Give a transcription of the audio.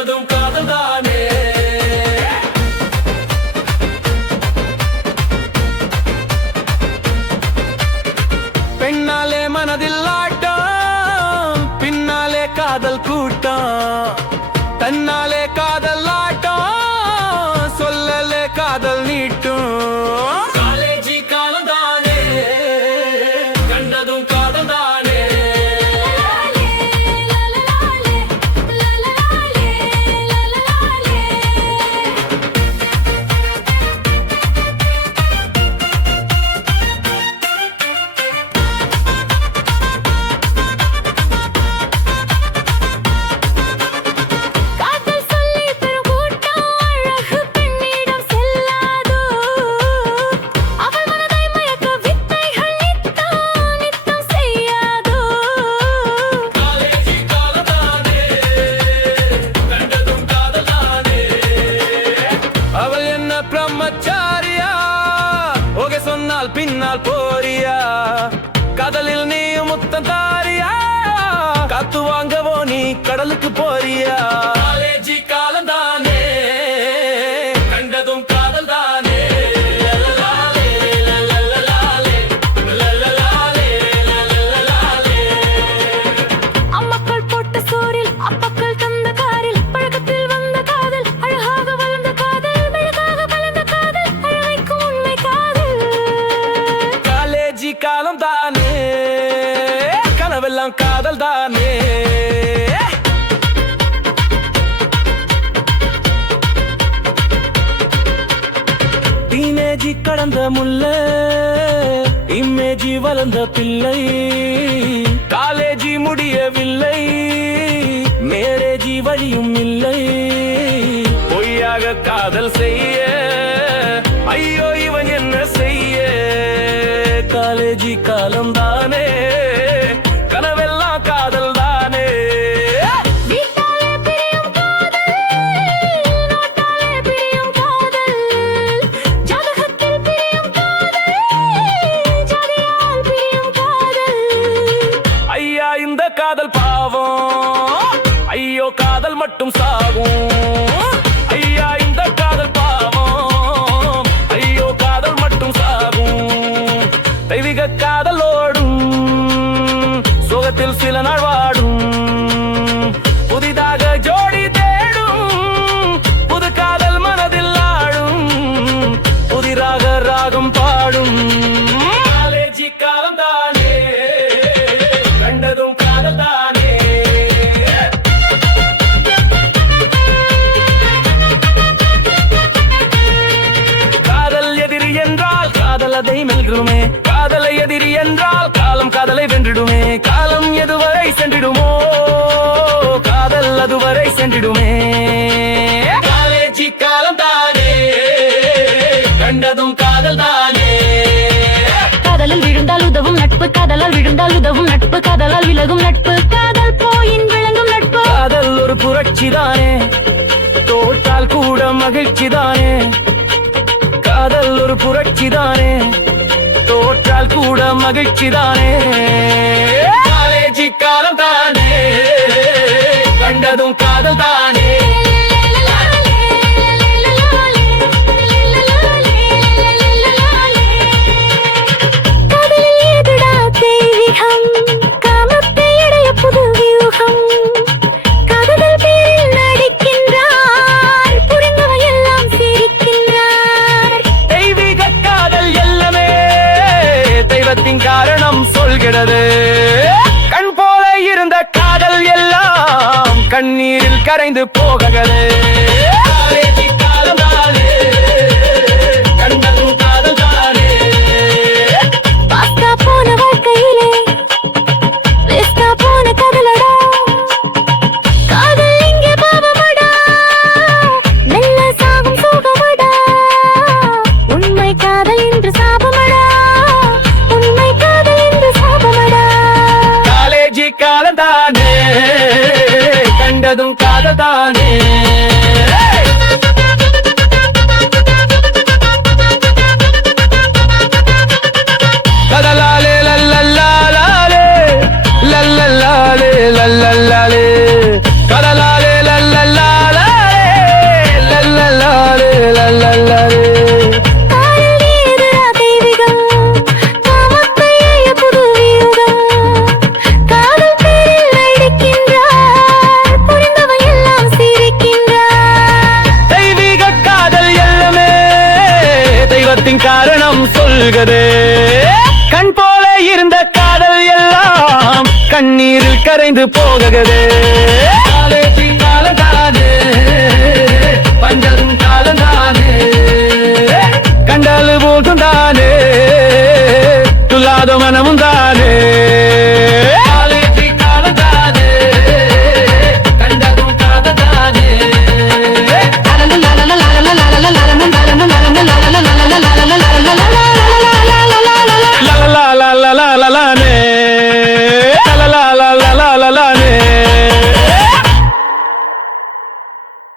முழுவதும் காதல் தானே பெண்ணாலே மனதில் ஆட்டம் பின்னாலே காதல் கூட்டம் தன்னாலே கா போறியா? கடலில் நீ முத்தம் தாரியா? காத்து வாங்கவோ நீ கடலுக்கு போறியா? முல்ல இம்மேஜி வளர்ந்த பிள்ளை. காலேஜி காட்டும் சாகும் காலத்தை மெல்கிறோமே காதலை எதிரி என்றால் காலம் காதலை வென்றிடுமே. காலம் எதுவரை சென்றிடுமோ? காதல் அதுவரை சென்றிடுமே. காலேஜி காலம் தானே. கண்டதும் காதல் தானே. காதலில் விழுந்தால் உதவும் நட்பு. காதலால் விழுந்தால் உதவும் நட்பு. காதலால் விலகும் நட்பு. காதல் போயின் விளங்கும் நட்பு. காதல் ஒரு புரட்சி தானே. தோற்றால் கூட மகிழ்ச்சி தானே. காதல் ஒரு புரட்சிதானே தோற்றால் கூட மகிழ்ச்சிதானே செல்வத்தின் காரணம் சொல்கிறது. கண் போல இருந்த காதல் எல்லாம் கண்ணீரில் கரைந்து போகிறது கேட்டதும் காததானே. கரைந்து போகுது பஞ்சரும் காலந்தானே. கண்டாலு போதும் தானே துல்லாத மனமும் தானே.